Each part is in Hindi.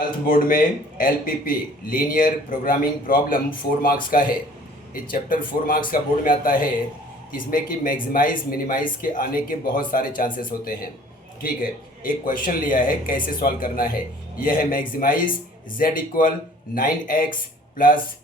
ट्वेल्थ बोर्ड में LPP linear programming problem 4 marks का है। ये चैप्टर 4 मार्क्स का बोर्ड में आता है। इसमें कि मैक्सिमाइज मिनिमाइज के आने के बहुत सारे चांसेस होते हैं। ठीक है, एक क्वेश्चन लिया है, कैसे सॉल्व करना है। यह है maximise z equal 9x plus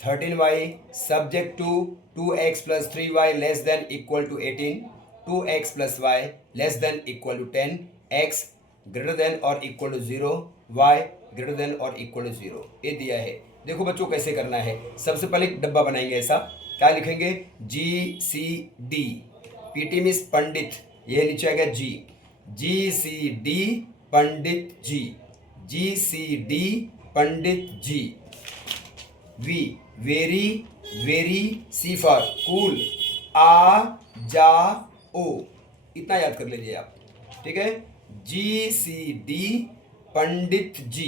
13y subject to 2x plus 3y less than equal to 18, 2x plus y less than equal to 10, x greater than और equal to 0, y greater than और इक्वल टू 0। ये दिया है। देखो बच्चों कैसे करना है। सबसे पहले एक डब्बा बनाएंगे। ऐसा क्या लिखेंगे? GCD, पीटी मीन्स पंडित, ये नीचे आ गया G, GCD Pandit G, GCD Pandit G। V very very, C for cool, आ जा ओ, इतना याद कर लीजिए आप। ठीक है, GCD Pandit G,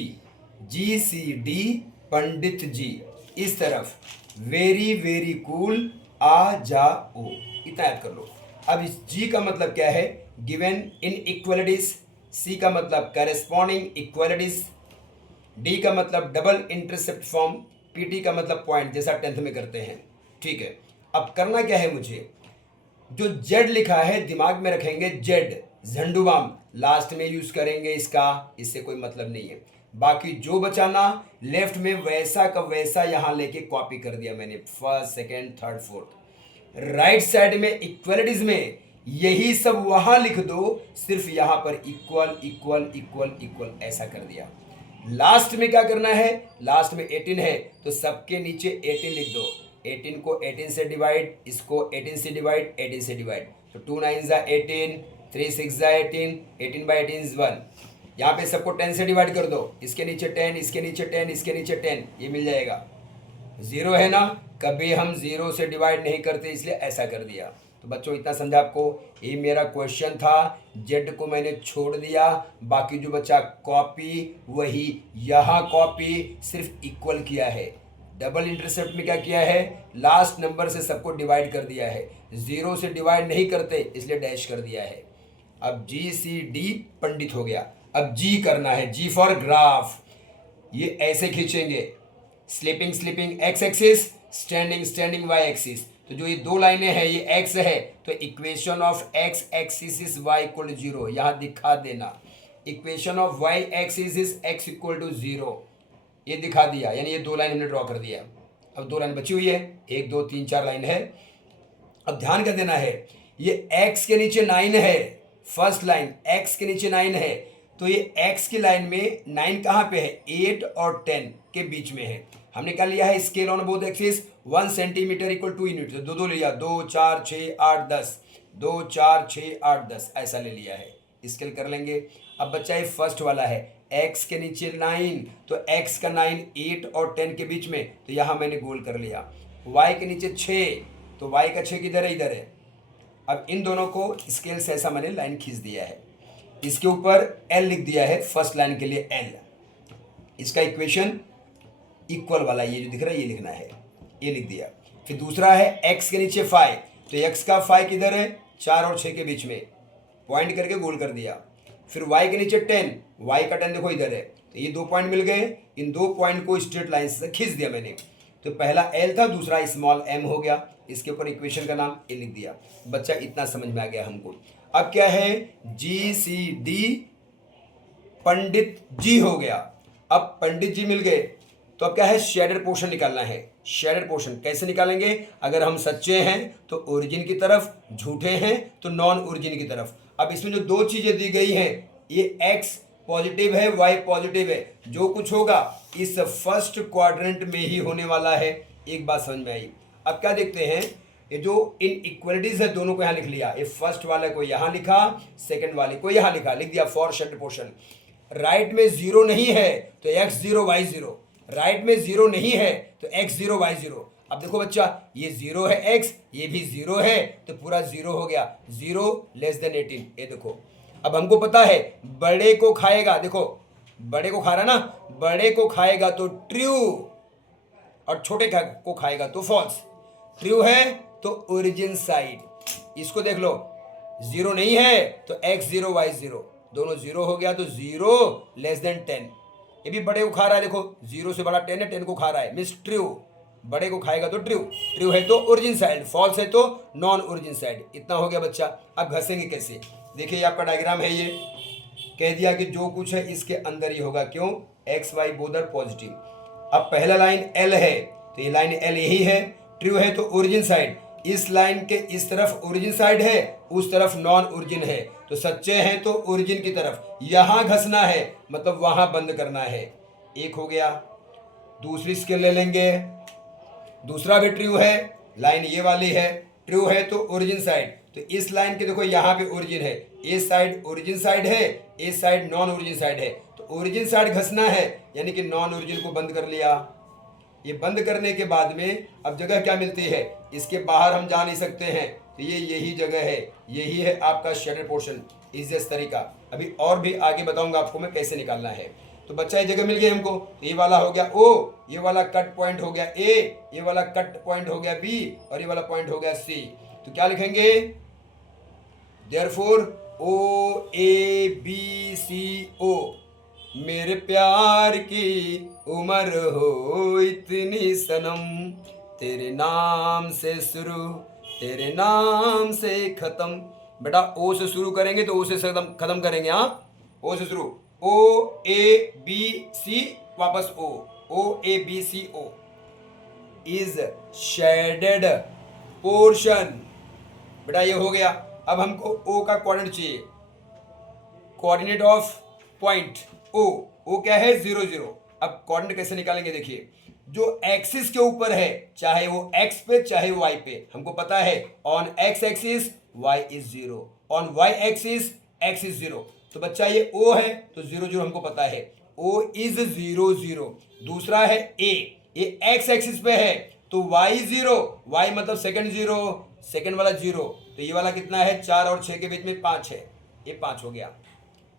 GCD Pandit G। इस तरफ वेरी वेरी कूल, आ जा ओ, इतना याद कर लो। अब इस G का मतलब क्या है? Given in equalities. C का मतलब करेस्पॉन्डिंग इक्वलिटीज। D का मतलब डबल इंटरसेप्ट फॉर्म। PT का मतलब पॉइंट, जैसा 10th में करते हैं। ठीक है, अब करना क्या है मुझे? जो Z लिखा है दिमाग में रखेंगे, Z झंडूबाम लास्ट में यूज करेंगे इसका, इससे कोई मतलब नहीं है। बाकी जो बचाना लेफ्ट में वैसा का वैसा यहां लेके कॉपी कर दिया मैंने, first second third fourth. Right side में इक्वलिटीज में यही सब वहां लिख दो, सिर्फ यहां पर इक्वल इक्वल इक्वल इक्वल ऐसा कर दिया। लास्ट में क्या करना है? लास्ट में 18 है तो सबके नीचे 18 लिख दो। 18 को 18 से डिवाइड, इसको 18 से डिवाइड, 18 से डिवाइड, तो 2 9 ज़ा 18, 3 6 ज़ा 18, 18 बाई 18 इज 1। यहाँ पे सबको 10 से डिवाइड कर दो, इसके नीचे 10, इसके नीचे 10, इसके नीचे 10, ये मिल जाएगा। 0 है ना, कभी हम 0 से डिवाइड नहीं करते, इसलिए ऐसा कर दिया। तो बच्चों इतना समझा आपको। ये मेरा क्वेश्चन था, जेड को मैंने छोड़ दिया, बाकी जो बच्चा कॉपी वही यहाँ कॉपी, सिर्फ इक्वल किया है। डबल इंटरसेप्ट में क्या किया है? लास्ट नंबर से सबको डिवाइड कर दिया है। 0 से डिवाइड नहीं करते, इसलिए डैश कर दिया है। अब GCD पंडित हो गया। अब G करना है, G फॉर ग्राफ। ये ऐसे खींचेंगे, sleeping sleeping x axis, standing standing y axis. तो जो ये दो लाइनें हैं ये एक्स है, तो equation of x axis is y equal to 0, यहाँ दिखा देना। Equation of y axis is x equal to 0, ये दिखा दिया, यानी ये दो लाइन हमने ड्रॉ कर दिया। अब दो लाइन बची हुई है, 1 2 3 4 लाइन है। अब ध्यान कर देना है, ये x के नीचे 9 है, फर्स्ट लाइन x के नीचे 9 है, तो ये x की लाइन में 9 कहाँ पे है? 8 और 10 के बीच में है। हमने क्या लिया है? Scale on both axis 1 centimetre equal 2 unit, तो दो लिया, 2 4 6 8 10, 2 4 6 8 10 ऐसा ले लिया है। स्केल कर लेंगे। अब बच्चा ये फर्स्ट वाला है, x के नीचे 9, तो x का 9 8 और 10 के बीच में, तो यहाँ मैंने गोल कर लिया। y के नीचे 6, तो y का 6 किधर है? इधर है। अब इन दोनों को स्केल से ऐसा मैंने लाइन खींच दिया है। इसके ऊपर L लिख दिया है, फर्स्ट लाइन के लिए L। इसका इक्वेशन इक्वल वाला ये जो दिख रहा है ये लिखना है, ये लिख दिया। फिर दूसरा है x के नीचे 5, तो x का 5 किधर है? 4 और 6 के बीच में, पॉइंट करके गोल कर दिया। फिर y के नीचे 10, y का 10 देखो इधर है, तो ये 2 पॉइंट मिल गए। इन 2 पॉइंट को स्ट्रेट लाइन से खींच दिया मैंने। तो पहला L था, दूसरा स्मॉल m हो गया। इसके ऊपर इक्वेशन का नाम A लिख दिया। बच्चा इतना समझ में आ गया हमको। अब क्या है? GCD पंडित G हो गया। अब पंडित जी मिल गए, तो अब क्या है? शेडेड पोर्शन निकालना है। शेडेड पोर्शन कैसे निकालेंगे? अगर हम सच्चे हैं तो ओरिजिन की तरफ, झूठे हैं तो नॉन ओरिजिन की तरफ। अब इसमें जो दो चीजें दी गई हैं, ये x पॉजिटिव है, y पॉजिटिव है, जो कुछ होगा इस फर्स्ट क्वाड्रेंट में ही होने वाला है। एक बात समझ में आई। अब क्या देखते हैं, ये जो इन इक्वलिटीज है दोनों को यहाँ लिख लिया। ये फर्स्ट वाले को यहाँ लिखा, सेकंड वाले को यहाँ लिखा, लिख दिया फॉर शेडेड पोर्शन। राइट में 0 नहीं है तो x 0 y 0, राइट में 0 नहीं है तो x 0 y 0। अब देखो बच्चा, ये 0 है x, ये भी 0 है, तो पूरा 0 हो गया। 0 लेस देन 18, ये देखो। अब हमको पता है बड़े को खाएगा, देखो बड़े को खा रहा ना, बड़े को खाएगा तो ट्रू, और छोटे को खाएगा तो फॉल्स। ट्रू है तो ओरिजिन साइड, इसको देख लो। 0 नहीं है तो x 0 y 0, दोनों 0 हो गया, तो 0 लेस देन 10, ये भी बड़े को खा रहा है, देखो 0 से बड़ा 10 है, 10 को खा रहा है, मीन्स ट्रू। बड़े को खाएगा तो ट्रू, ट्रू है तो ओरिजिन साइड, फॉल्स है तो नॉन ओरिजिन साइड। इतना हो गया बच्चा। अब घसेंगे कैसे, देखिए ये आपका डायग्राम है, ये कह दिया कि जो कुछ है इसके अंदर ही होगा, क्यों, x y both are positive. अब पहला लाइन एल है तो ये लाइन एल यही है, ट्रू है तो ओरिजिन साइड, इस लाइन के इस तरफ ओरिजिन साइड है, उस तरफ नॉन ओरिजिन है, तो सच्चे हैं तो ओरिजिन की तरफ, यहां घसना है मतलब वहां बंद करना है। एक हो गया। दूसरी स्केल ले लेंगे, दूसरा भी ट्रू है, लाइन ये वाली है, ट्रू है तो ओरिजिन साइड, तो इस लाइन के देखो यहाँ पे ओरिजिन है, ए साइड ओरिजिन साइड है, ए साइड नॉन ओरिजिन साइड है, तो ओरिजिन साइड घसना है, यानी कि नॉन ओरिजिन को बंद कर लिया। ये बंद करने के बाद में अब जगह क्या मिलती है, इसके बाहर हम जा नहीं सकते हैं, तो ये यही जगह है, यही है आपका शेडेड पोर्शन। इजिएस्ट तरीका अभी और भी आगे बताऊंगा आपको मैं कैसे निकालना है। तो बच्चा ये जगह मिल गई हमको, तो ये वाला हो गया ओ, ये वाला कट पॉइंट हो गया ए, ये वाला कट पॉइंट हो गया बी, और ये वाला पॉइंट हो गया सी। तो क्या लिखेंगे, therefore O A B C ओ, मेरे प्यार की उम्र हो इतनी सनम, तेरे नाम से शुरू तेरे नाम से खत्म। बेटा ओ से शुरू करेंगे तो ओ से खत्म करेंगे, हाँ, ओ से शुरू, ओ ए बी सी, वापस O, O A B C O is shaded portion. बेटा ये हो गया। अब हमको ओ का कोऑर्डिनेट चाहिए, कोऑर्डिनेट ऑफ पॉइंट ओ, ओ क्या है 0 0। अब कोऑर्डिनेट कैसे निकालेंगे, देखिए जो एक्सिस के ऊपर है, चाहे वो एक्स पे चाहे वो वाई पे, हमको पता है on x axis y is 0, on y axis x is 0। तो बच्चा ये ओ है तो 0 0 हमको पता है, ओ इज 0 0। दूसरा है ए, ये एक्स एक्सिस पे है तो वाई 0, वाई मतलब सेकंड 0, सेकंड वाला 0, तो ये वाला कितना है, 4 और 6 के बीच में 5 है, ये 5 हो गया।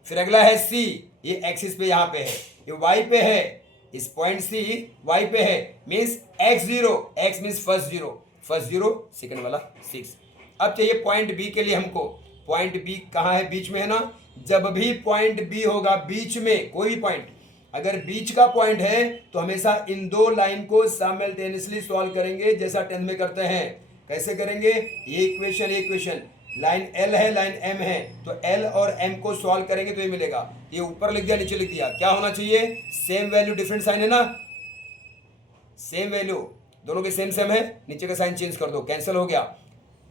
फिर अगला है सी, ये एक्सिस पे यहाँ पे है, ये वाई पे है, इस पॉइंट सी वाई पे है, means x 0, x means first 0, first 0 second वाला 6। अब चाहिए पॉइंट बी के लिए हमको, पॉइंट बी कहाँ है, बीच में है ना। जब भी पॉइंट बी होगा बीच में, कोई भी पॉइंट अगर बीच का पॉइंट है तो हमेशा इन दो लाइन को साइमल्टेनियसली सॉल्व करेंगे, जैसा 10th में करते हैं। कैसे करेंगे, ये इक्वेशन, लाइन एल है लाइन एम है, तो एल और एम को सॉल्व करेंगे तो ये मिलेगा। ये ऊपर लिख दिया नीचे लिख दिया, क्या होना चाहिए, सेम वैल्यू डिफरेंट साइन है ना, सेम वैल्यू दोनों के सेम है, नीचे का साइन चेंज कर दो, कैंसिल हो गया,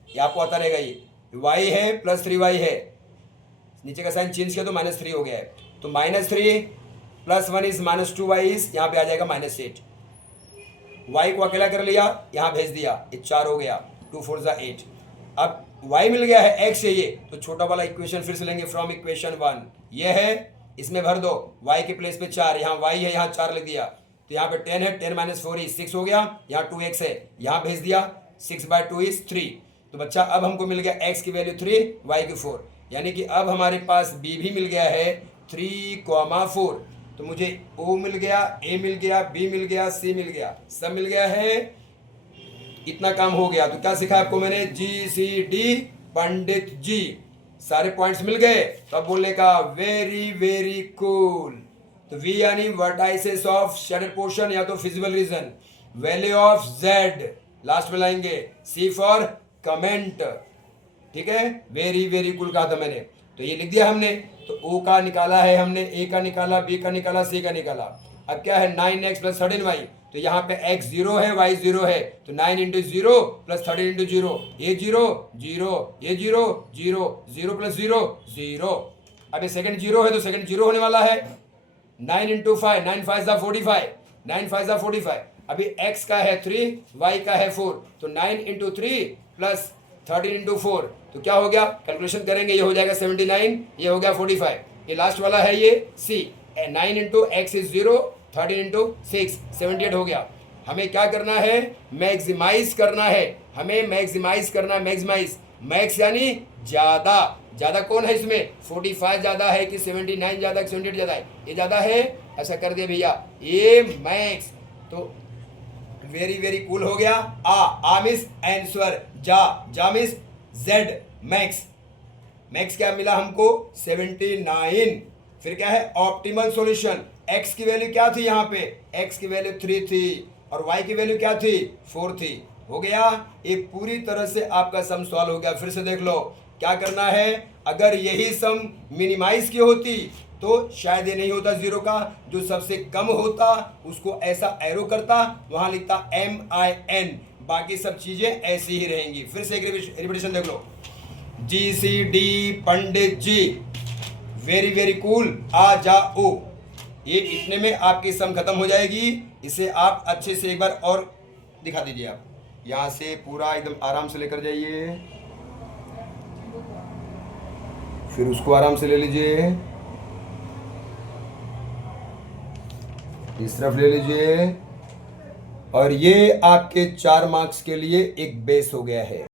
ये आपको आता रहेगा। ये y है प्लस 3y है, नीचे का साइन चेंज किया तो -3 हो गया है, तो -3 + 1 इज -2y इज, यहाँ पे आ जाएगा -8। y को अकेला कर लिया, यहाँ भेज दिया, ये 4 हो गया, 2 4 = 8। अब y मिल गया है, x चाहिए, तो छोटा वाला इक्वेशन फिर से लेंगे फ्रॉम इक्वेशन 1, ये है, इसमें भर दो, y के प्लेस पे 4, यहाँ y है यहाँ 4 लिख दिया, तो यहाँ पे 10 है, 10 - 4 इज 6 हो गया, यहाँ 2x है, यहाँ भेज दिया, 6/2 इज 3। तो बच्चा अब हमको मिल गया x की वैल्यू 3, y की 4, यानी कि अब हमारे पास b भी मिल गया है 3,4। तो मुझे o मिल गया, a मिल गया, b मिल गया, c मिल गया, सब मिल गया है, इतना काम हो गया। तो क्या सिखाया आपको मैंने, GCD पंडित जी, सारे पॉइंट्स मिल गए। तो अब बोलने का वेरी वेरी कूल। तो V यानी वर्टाइसेस ऑफ शेडेड पोर्शन या तो feasible region, value of Z last में लाएंगे, C फॉर कमेंट, ठीक है, वेरी वेरी कूल कहा था मैंने। तो ये लिख दिया हमने, तो O का निकाला है हमने, A का निकाला, B का निकाला, C का निकाला। अब क्या है 9x + 13y, तो यहाँ पे x 0 है, y 0 है, तो 9 × 0 + 13 × 0, ये 0 0, ये 0 0, 0 + 0 0। अब ये सेकंड 0 है तो सेकंड 0 होने वाला है, 9 × 5, 9 5 = 45, 9 5 = 45। अभी x का है 3, y का है 4, तो 9 × 3 + 13 × 4, तो क्या हो गया, कैलकुलेशन करेंगे, ये हो जाएगा 79, ये हो गया 45, ये लास्ट वाला है ये C, 9 × x इज 0, 13 × 6 78 हो गया। हमें क्या करना है, मैक्सिमाइज करना है, हमें मैक्सिमाइज करना है, मैक्सिमाइज, मैक्स यानी ज्यादा, ज्यादा कौन है इसमें, 45 ज्यादा है कि 79 ज्यादा, 78 ज्यादा है, ये ज्यादा है, ऐसा कर दिया भैया, ये मैक्स। तो वेरी वेरी कूल हो गया। आ मिस आंसर, जा मिस जेड, मैक्स, मैक्स क्या मिला हमको 79। फिर क्या है ऑप्टिमल सॉल्यूशन, x की वैल्यू क्या थी, यहाँ पे x की वैल्यू 3 थी और y की वैल्यू क्या थी, 4 थी। हो गया, एक पूरी तरह से आपका सम सॉल्व हो गया। फिर से देख लो क्या करना है। अगर यही सम मिनिमाइज की होती तो शायद ये नहीं होता जीरो का, जो सबसे कम होता उसको ऐसा एरो करता, वहां लिखता MIN, बाकी सब चीजें ऐसी ही रहेंगी। फिर से एक रिपीटेशन देख लो। GCD पंडित जी, वेरी वेरी कूल, आ जाओ। ये इतने में आपकी सम खत्म हो जाएगी। इसे आप अच्छे से एक बार और दिखा दीजिए। आप यहाँ से पूरा एकदम आराम से लेकर जाइए, फिर उसको आराम से ले लीजिए, इस तरफ ले लीजिए, और ये आपके 4 मार्क्स के लिए एक बेस हो गया है।